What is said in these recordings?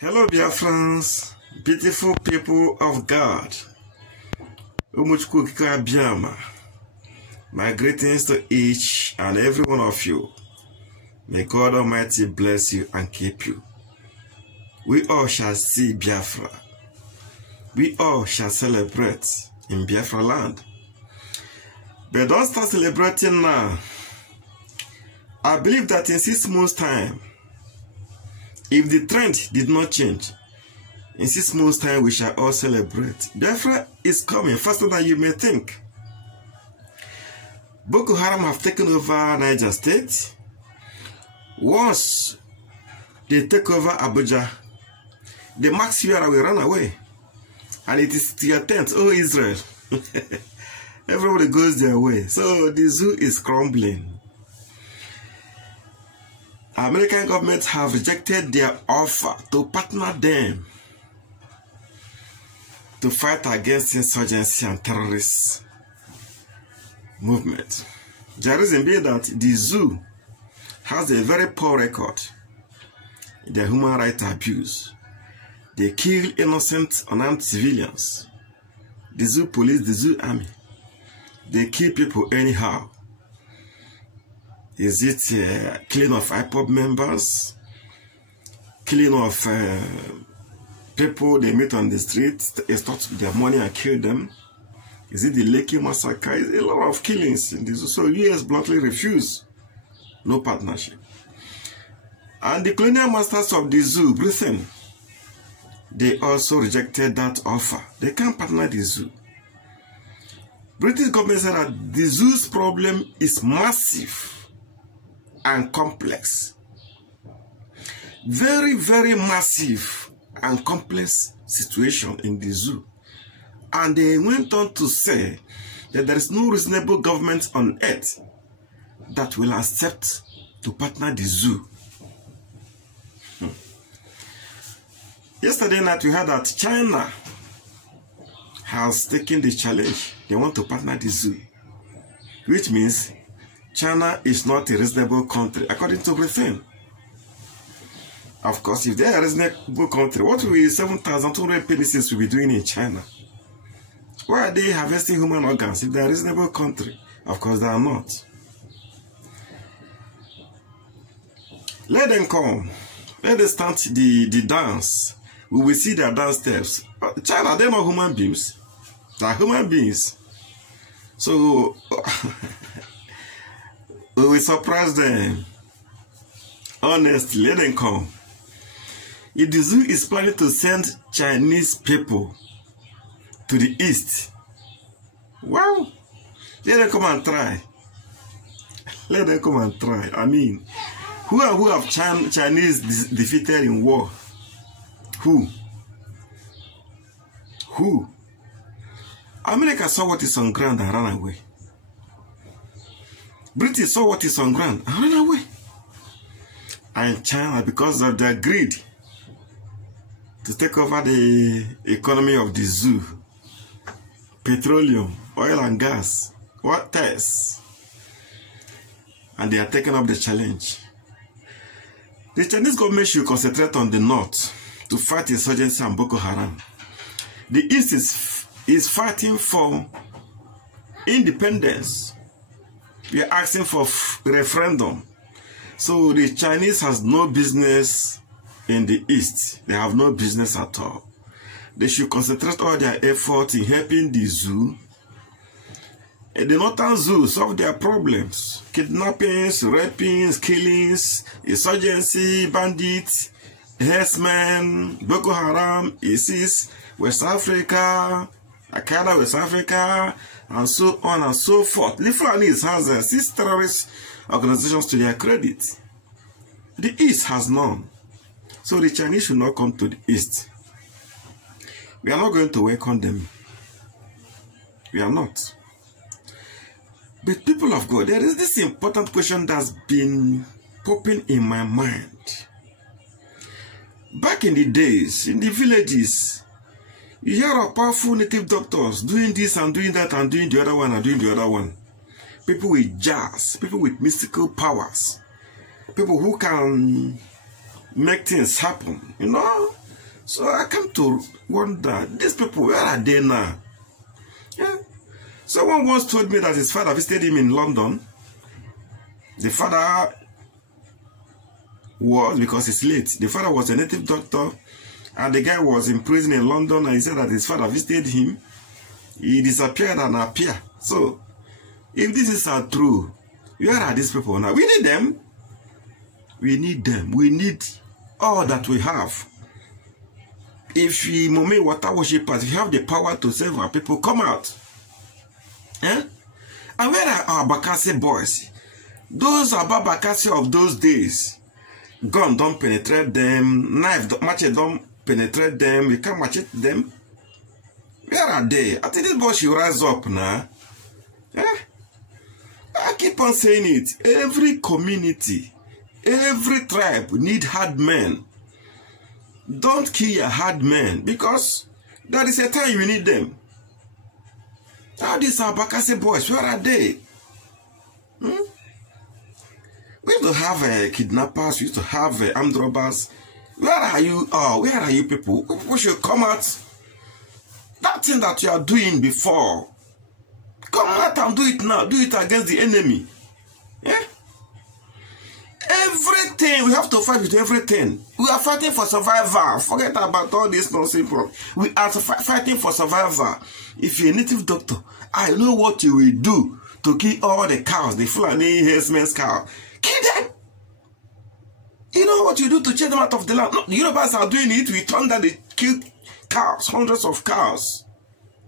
Hello, dear friends, beautiful people of God. My greetings to each and every one of you. May God Almighty bless you and keep you. We all shall see Biafra. We all shall celebrate in Biafra land. But don't start celebrating now. I believe that in 6 months' time, if the trend did not change, in 6 months' time we shall all celebrate. Biafra is coming faster than you may think. Boko Haram have taken over Niger State. Once they take over Abuja, the Max Sierra will run away. And it is to your tent, oh Israel. Everybody goes their way. So the zoo is crumbling. American government have rejected their offer to partner them to fight against insurgency and terrorist movement. The reason being that the zoo has a very poor record in their human rights abuse. They kill innocent, unarmed civilians. The zoo police, the zoo army, they kill people anyhow. Is it killing of IPOB members, killing of people they meet on the street, extort their money and kill them? Is it the Lekki massacre? It's a lot of killings in this. So US bluntly refuse no partnership. And the colonial masters of the zoo, Britain, they also rejected that offer. They can't partner the zoo. British government said that the zoo's problem is massive and complex. Very, very massive and complex situation in the zoo. And they went on to say that there is no reasonable government on earth that will accept to partner the zoo. Yesterday night we heard that China has taken the challenge. They want to partner the zoo, which means China is not a reasonable country, according to Britain. Of course, if they are a reasonable country, what will 7,200 penises will be doing in China? Why are they harvesting human organs if they are a reasonable country? Of course, they are not. Let them come. Let them start the dance. We will see their dance steps. China, they are not human beings. They are human beings. So, we will surprise them. Honestly, let them come. If the zoo is planning to send Chinese people to the east, wow, let them come and try. Let them come and try. I mean, who have Chinese defeated in war? Who? America saw what is on ground and ran away. British saw what is on ground and ran away. And China, because of their greed to take over the economy of the zoo, petroleum, oil and gas, what else? And they are taking up the challenge. The Chinese government should concentrate on the north to fight insurgency and Boko Haram. The east is fighting for independence. We are asking for referendum. So the Chinese has no business in the east. They have no business at all. They should concentrate all their effort in helping the zoo. And the northern zoo solve their problems. Kidnappings, rapings, killings, insurgency, bandits, herdsmen, Boko Haram, ISIS, West Africa, Al-Qaeda, West Africa, and so on and so forth. The Fulanis has 6 terrorist organizations to their credit. The East has none. So the Chinese should not come to the East. We are not going to welcome them. We are not. But people of God, there is this important question that's been popping in my mind. Back in the days, in the villages, you hear of powerful native doctors doing this and doing that and doing the other one and doing the other one. People with jars, people with mystical powers, people who can make things happen, you know. So I come to wonder, these people, where are they now? Yeah. Someone once told me that his father visited him in London. The father was, because he's late, the father was a native doctor, and the guy was in prison in London, and he said that his father visited him. He disappeared and appeared. So, if this is true, where are these people now? We need them. We need them. We need all that we have. If we Momi water worshippers, if you have the power to save our people, come out. Eh? And where are our Bakassi boys? Those are Bakassi of those days. Gun don't penetrate them, knife, machete don't penetrate them, you can't machete them. Where are they? I think this boy should rise up now. Eh? I keep on saying it. Every community, every tribe need hard men. Don't kill your hard men, because there is a time you need them. Now these are Bakassi boys, where are they? We used to have kidnappers, we used to have armed robbers. Where are you? Oh, where are you people? People should come out. That thing that you are doing before, come out and do it now. Do it against the enemy. Yeah? Everything, we have to fight with everything. We are fighting for survival. Forget about all this nonsense. We are fighting for survival. If you're a native doctor, I know what you will do to kill all the cows, the Fulani herdsmen's cow. Kill them. You know what you do to chase them out of the land? No, the Yorubas are doing it. We turn that they kill cows, hundreds of cows.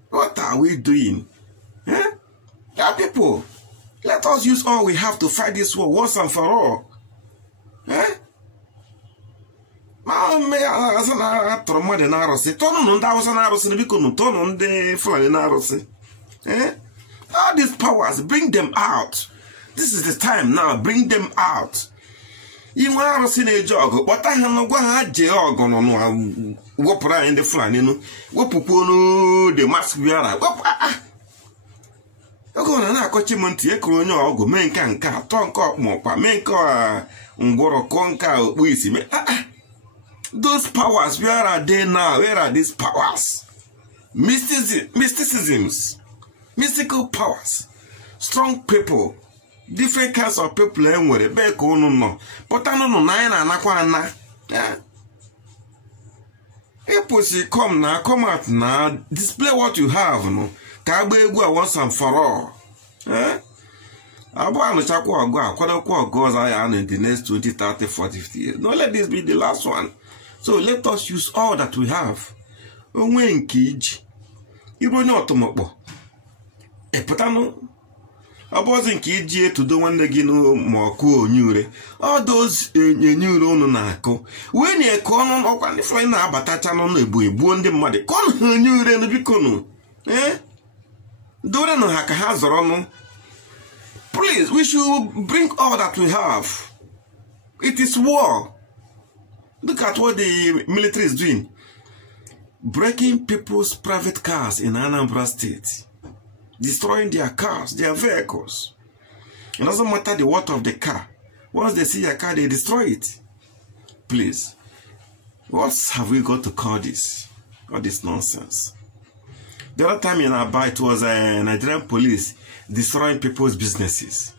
What are we doing? Eh? Yeah, people, let us use all we have to fight this war once and for all. Eh? All these powers, bring them out. This is the time now, bring them out. You are in a jog, but I have no go had jog on Wopra in the flan, you know. Wopuno, the mask we are. You're going to coach him until you go, men can car, tongue up more, men car, Ngoro conca, we see me. Those powers, where are they now? Where are these powers? Mysticisms, mystical powers, strong people. Different kinds of people anywhere, but I don't know. People say, come now, come out now, display what you have, no. Kabegua once and for all. Eh? About goes I in the next 20, 30, 40, 50 years. No, let this be the last one. So let us use all that we have. When kij, you will not tomorrow. A potano. I wasn't kid to do one again more cool new. All those new run on when you come on and flying out, but I on the boy, born the mother. Come her new and the beacon. Eh? Don't know how has run. Please, we should bring all that we have. It is war. Look at what the military is doing. Breaking people's private cars in Anambra State. Destroying their cars, their vehicles. It doesn't matter the worth of the car. Once they see a car, they destroy it. Please, what have we got to call this? All this nonsense. The other time in Aba, it was Nigerian police destroying people's businesses.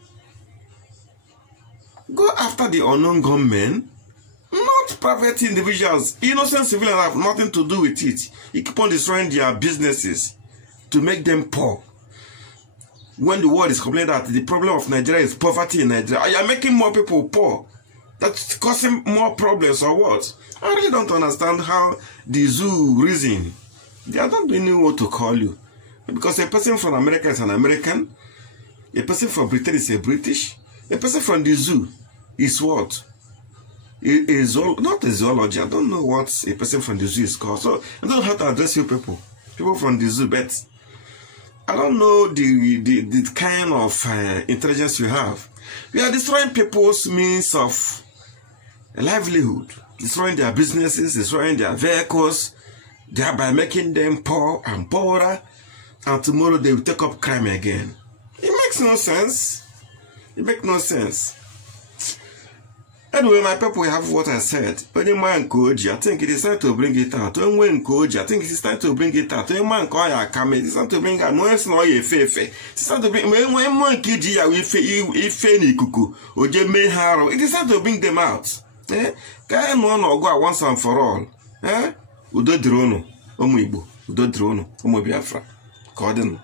Go after the unknown gunmen, not private individuals. Innocent civilians have nothing to do with it. You keep on destroying their businesses to make them poor. When the world is complaining that the problem of Nigeria is poverty in Nigeria, you are making more people poor. That's causing more problems or what? I really don't understand how the zoo reason. They don't know what to call you. Because a person from America is an American, a person from Britain is a British, a person from the zoo is what? Not a zoology. I don't know what a person from the zoo is called. So I don't know how to address you people. People from the zoo, but I don't know the kind of intelligence you have. We are destroying people's means of livelihood, destroying their businesses, destroying their vehicles, thereby making them poor and poorer, and tomorrow they will take up crime again. It makes no sense. It makes no sense. Anyway, my people have what I said. Any man koji, I think it is time to bring it out. When koji, I think it is time to bring it out. Any man koji, come it is time to bring out. No, it's not a fefe. It's time to bring. When man kiji ya ife ni kuku oje me haro. It is time to bring them out. Kaya no go once and for all. Udo drono, omu Igbo, udo drono, omu Biafra. Cordon.